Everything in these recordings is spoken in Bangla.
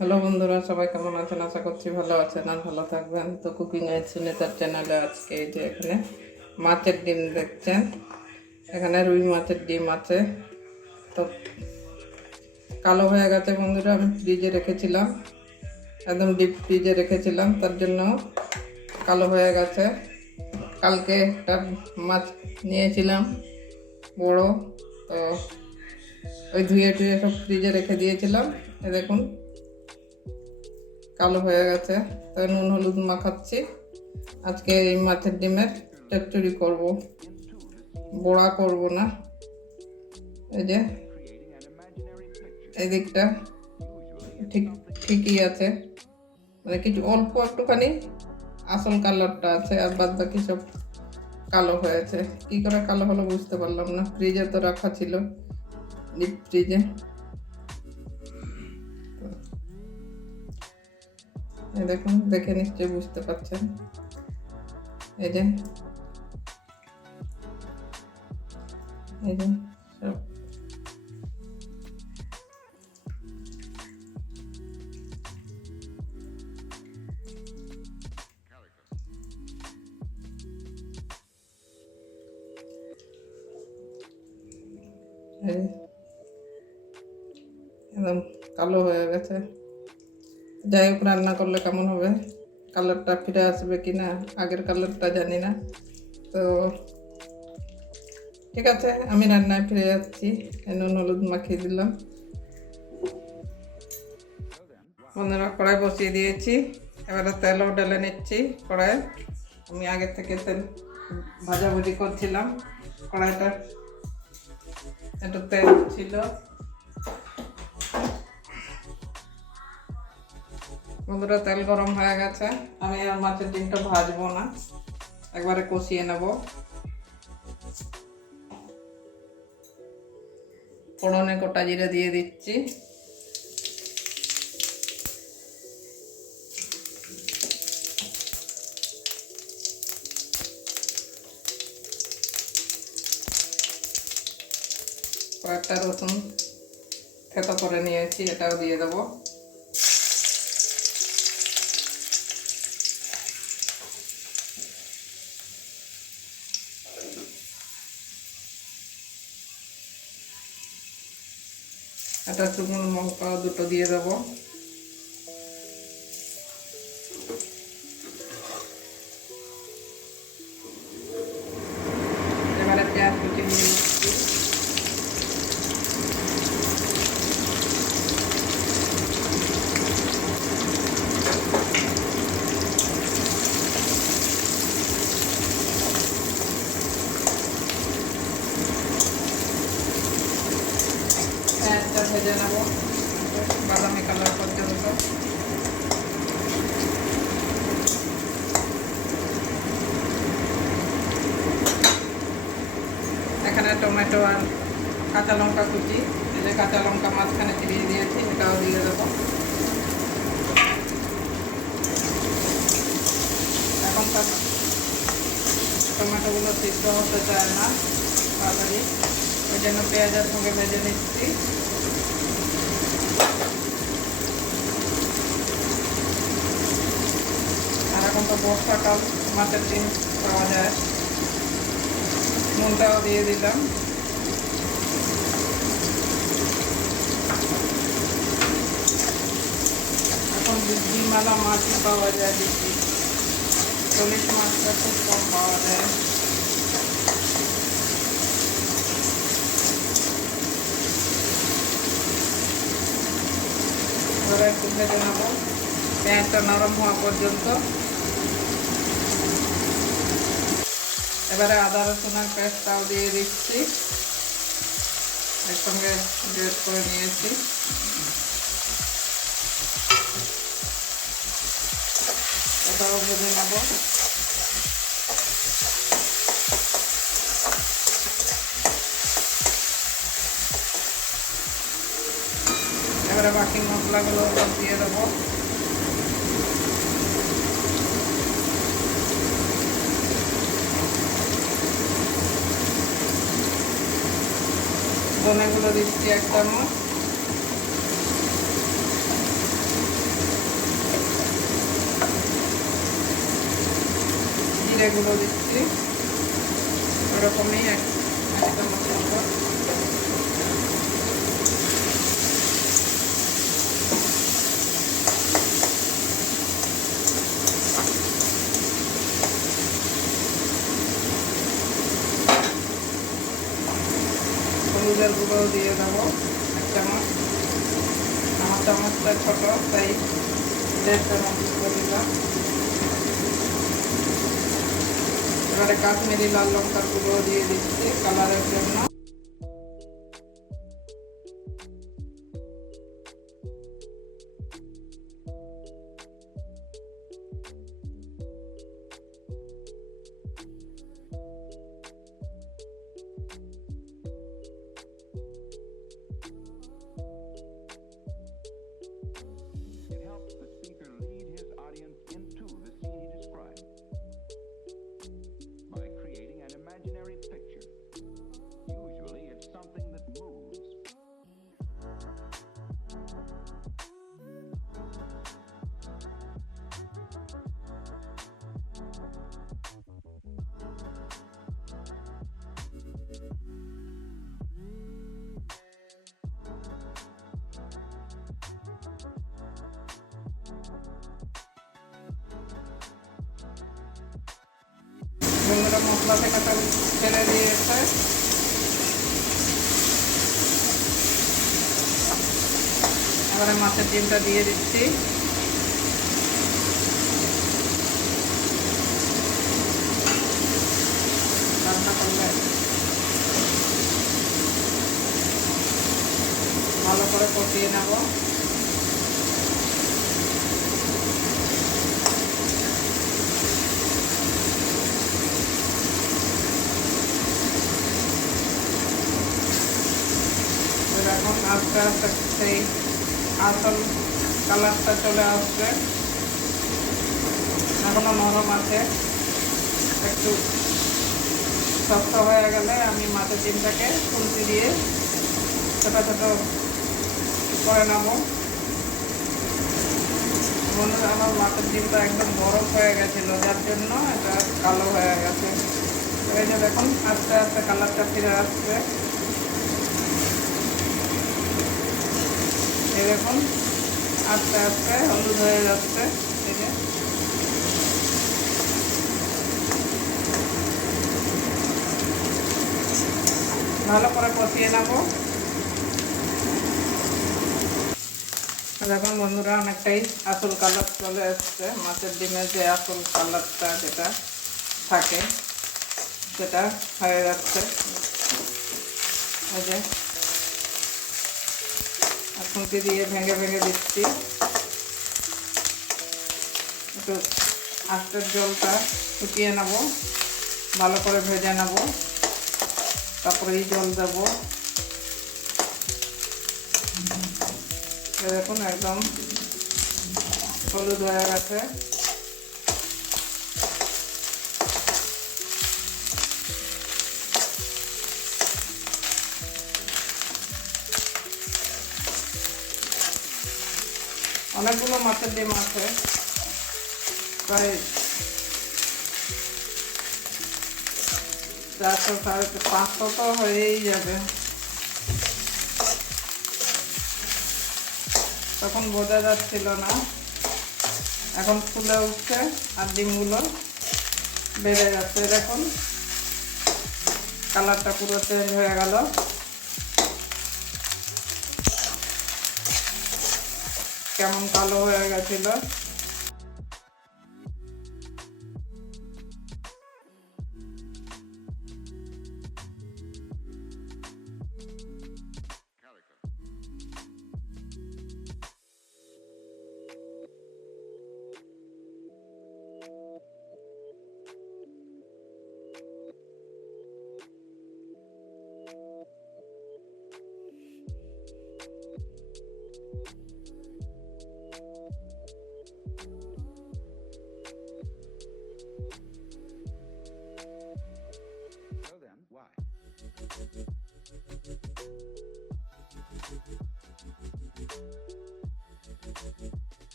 হ্যালো বন্ধুরা, সবাই কেমন আছেন? আশা করছি ভালো আছেন আর ভালো থাকবেন। তো কুকিং সুনেতার চ্যানেলে আজকে এই যে এখানে মাছের ডিম দেখছেন। এখানে রুই মাছের ডিম আছে। তো কালো হয়ে গেছে বন্ধুরা, আমি ফ্রিজে রেখেছিলাম। একদম ডিপ ফ্রিজে রেখেছিলাম, তার জন্য কালো হয়ে গেছে। কালকে একটা মাছ নিয়েছিলাম, বড়। তো ওই ধুয়ে টুয়ে সব ফ্রিজে রেখে দিয়েছিলাম। দেখুন কালো হয়ে গেছে। তাই নুন, হলুদ মাখাচ্ছি। আজকে এই মাছের ডিমের চচ্চড়ি করব। বড়া করব না। এই যে, এই দিকটা ঠিক, ঠিকই আছে। মানে কিছু অল্প একটুখানি আসল কালারটা আছে, আর বাদ বাকি সব কালো হয়েছে। কি করে কালো হলো বুঝতে পারলাম না। ফ্রিজে তো রাখা ছিল। ডিপ ফ্রিজে। দেখুন দেখে নিশ্চয়ই বুঝতে পারছেন। এই যে এই যে একদম কালো হয়ে গেছে। যাই হোক রান্না করলে কেমন হবে? কালারটা ফিরে আসবে কি না? আগের কালারটা জানি না। তো ঠিক আছে, আমি রান্নায় ফিরে যাচ্ছি। নুন, হলুদ মাখিয়ে দিলাম। বন্ধুরা, কড়াই বসিয়ে দিয়েছি। এবারে তেলও ঢেলে নিচ্ছি কড়াই আমি আগে থেকে তেল ভাজাভুজি করছিলাম। কড়াইটা একটু তেল ছিল। বন্ধুরা তেল গরম হয়ে গেছে। আমি আর মাছের ডিমটা ভাজবো না। একবারে কষিয়ে নেব। ফোড়নে গোটা জিরে দিয়ে দিচ্ছি। কয়েকটা রসুন থেতো করে নিয়েছি, এটাও দিয়ে দেবো। একটা শুকনো লঙ্কা দুটো দিয়ে দেবো এবারে পেঁয়াজ কুচি দিয়ে দিচ্ছি পেঁয়াজটা ভেজে নেব বাদামি কালার পর্যন্ত এখানে টমেটো আর কাঁচা লঙ্কা কুচি এই যে কাঁচা লঙ্কা মাঝখানে চিরিয়ে দিয়েছি এটাও দিয়ে দেবো তো টমেটোগুলো সিদ্ধ হতে চায় না, তাড়াতাড়ি। ওই জন্য পেঁয়াজের সঙ্গে ভেজে নিচ্ছি। আর এখন তো বর্ষাকাল, মাছের ডিম পাওয়া যায়। নুনটাও দিয়ে দিলাম। এখন ডিমালা মাছই পাওয়া যায় বেশি চল্লিশ মাছটা খুব কম পাওয়া যায়। একটু ভেজে নেব পেঁয়াজটা নরম হওয়া পর্যন্ত। এবারে আদা, রসুনের পেস্টটাও দিয়ে দিচ্ছি। একসঙ্গে গ্রেট করে নিয়েছি। এটাও ভেজে নেব। মশলাগুলো সব দিয়ে দেবো। ধনেগুলো দিচ্ছি এক চামচ। জিরেগুলো দিচ্ছি। ওরকমই এক চামচ চামচটা ছোট তাই দেড় চামচ করে দিলাম। এবারে কাশ্মীরি, লাল লঙ্কা গুঁড়ো দিয়ে দিচ্ছি কালারের জন্য। বন্ধুরা মশলা থেকে তো ছেড়ে দিয়েছে এবারে মাছের ডিমটা দিয়ে দিচ্ছি। ভালো করে কষিয়ে নেব এবার এখন আস্তে আস্তে সেই আসল কালারটা চলে আসবে এখনও নরম আছে। একটু শক্ত হয়ে গেলে আমি মাছের ডিমটাকে খুলতি দিয়ে ছোটো ছোটো করে নেব। বন্ধুরা, আমার মাছের ডিমটা একদম বরফ হয়ে গেছিল, যার জন্য এটা কালো হয়ে গেছে। এই যে দেখুন, আস্তে আস্তে কালারটা ফিরে আসছে। দেখুন, আস্তে আস্তে হলুদ হয়ে যাচ্ছে ভালো করে কষিয়ে নেব। দেখুন বন্ধুরা, অনেকটাই আসল কালার চলে এসছে। মাছের ডিমের যে আসল কালারটা যেটা থাকে, সেটা হয়ে যাচ্ছে। যে। খুঁটি দিয়ে ভেঙে ভেঙে দিচ্ছি। একটু আস্তের জলটা ফুটিয়ে নেব, ভালো করে ভেজে নেব। তারপরে এই জল দেব। দেখুন একদম হলুদ হয়ে গেছে। অনেকগুলো মাছের ডিম আছে। প্রায় চারশো সাড়ে পাঁচশো তো হয়েই যাবে। তখন বোঝা যাচ্ছিল না। এখন ফুলে উঠছে আর ডিমগুলো বেড়ে যাচ্ছে। দেখুন, কালারটা পুরো চেঞ্জ হয়ে গেল। কেমন কালো হয়ে গেছিল?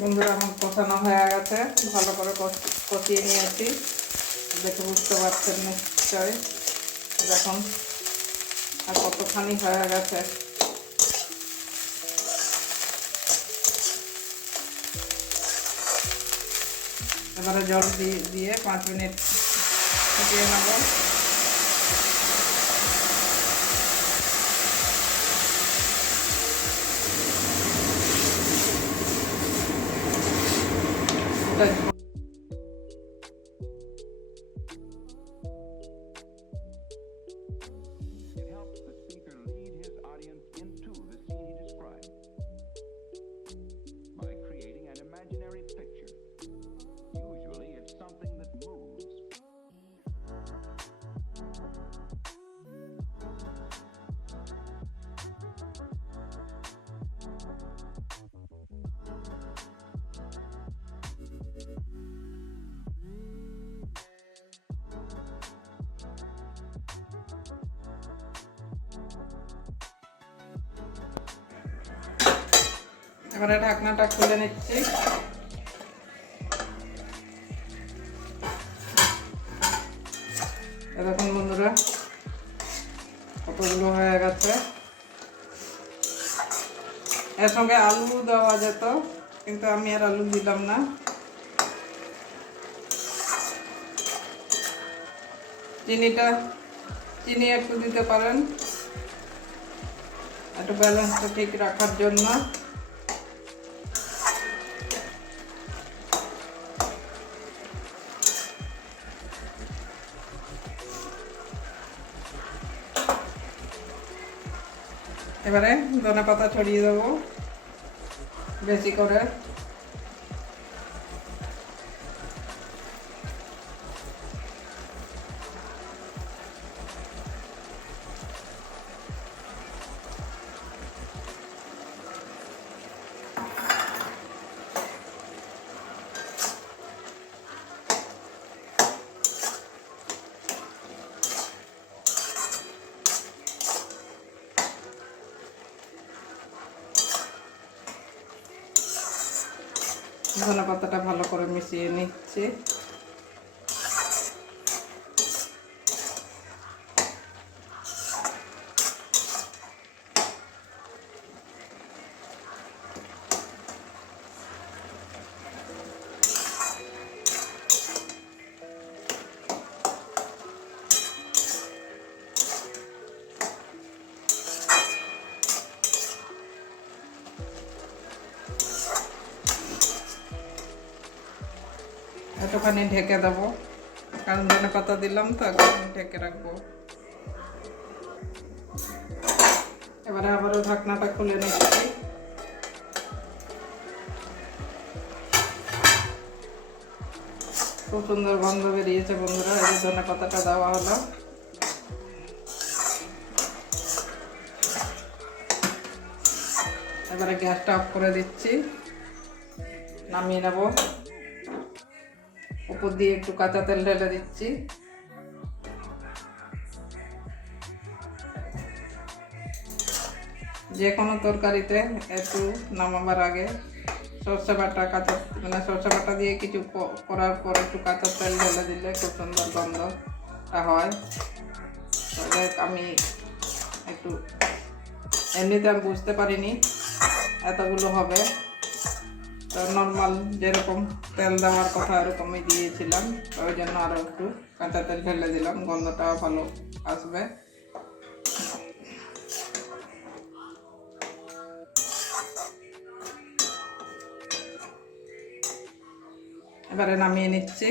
বন্ধুরা, আমার কষানো হয়ে গেছে। ভালো করে কষ- কষিয়ে নিয়েছি। দেখে বুঝতে পারছেন নিশ্চয় দেখুন, আর কতখানি হয়ে গেছে। এবারে জল দিয়ে দিয়ে পাঁচ মিনিট ফুটিয়ে নেব। 네. এবারে ঢাকনাটা খুলে নিচ্ছি। দেখুন বন্ধুরা, কতগুলো হয়ে গেছে? এর সঙ্গে আলু দেওয়া যেত, কিন্তু আমি আর আলু দিলাম না। চিনিটা, চিনি একটু দিতে পারেন। একটু ব্যালেন্সটা ঠিক রাখার জন্য। এবারে ধনে পাতা ছড়িয়ে দেবো বেশি করে। ধনে পাতাটা ভালো করে মিশিয়ে নিচ্ছি। একটুখানি ঢেকে দেবো। কারণ ধনে পাতা দিলাম তো ঢেকে রাখব। এবারে আবারও ঢাকনাটা খুলে নিচ্ছি। খুব সুন্দর গন্ধ বেরিয়েছে বন্ধুরা, এই ধনে পাতাটা দেওয়া হলো। এবারে গ্যাসটা অফ করে দিচ্ছি। নামিয়ে নেব। উপর দিয়ে একটু কাঁচা তেল ঢেলে দিচ্ছি। যে কোনো তরকারিতে একটু নামাবার আগে সর্ষে বাটা, কাঁচা মানে সর্ষে বাটা দিয়ে কিছু করার পর একটু কাঁচা তেল ঢেলে দিলে খুব সুন্দর গন্ধটা হয়। তবে আমি একটু, এমনিতে আমি বুঝতে পারিনি এতগুলো হবে। নর্মাল যেরকম তেল দেওয়ার কথা এরকমই দিয়েছিলাম ওই জন্য আরও একটু কাঁচা তেল ঢেলে দিলাম, গন্ধটাও ভালো আসবে। এবারে নামিয়ে নিচ্ছি।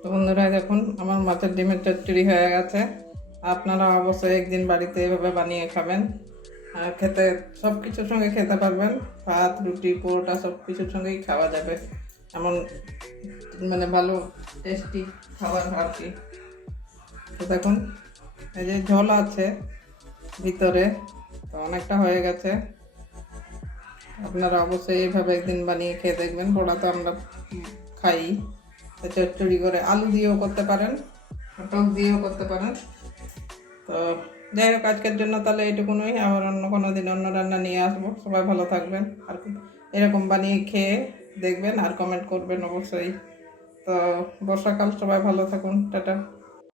তো বন্ধুরা, দেখুন, আমার মাছের ডিমের চচ্চড়ি হয়ে গেছে। আপনারা অবশ্যই একদিন বাড়িতে এভাবে বানিয়ে খাবেন। খেতে সব কিছুর সঙ্গে খেতে পারবেন। ভাত, রুটি, পরোটা সব কিছুর সঙ্গেই খাওয়া যাবে। এমন মানে ভালো টেস্টি খাবার আর কি। তো দেখুন, এই যে ঝোল আছে ভিতরে, তো অনেকটা হয়ে গেছে। আপনারা অবশ্যই এইভাবে একদিন বানিয়ে খেয়ে দেখবেন। বড়া তো আমরা খাই। চচ্চড়ি করে আলু দিয়েও করতে পারেন, টক দিয়েও করতে পারেন। তো যাই হোক, আজকের জন্য তাহলে এটুকুনই। আবার অন্য কোনো দিন অন্য রান্না নিয়ে আসব। সবাই ভালো থাকবেন। আর এরকম বানিয়ে খেয়ে দেখবেন আর কমেন্ট করবেন অবশ্যই। তো বর্ষাকাল, সবাই ভালো থাকুন। টাটা।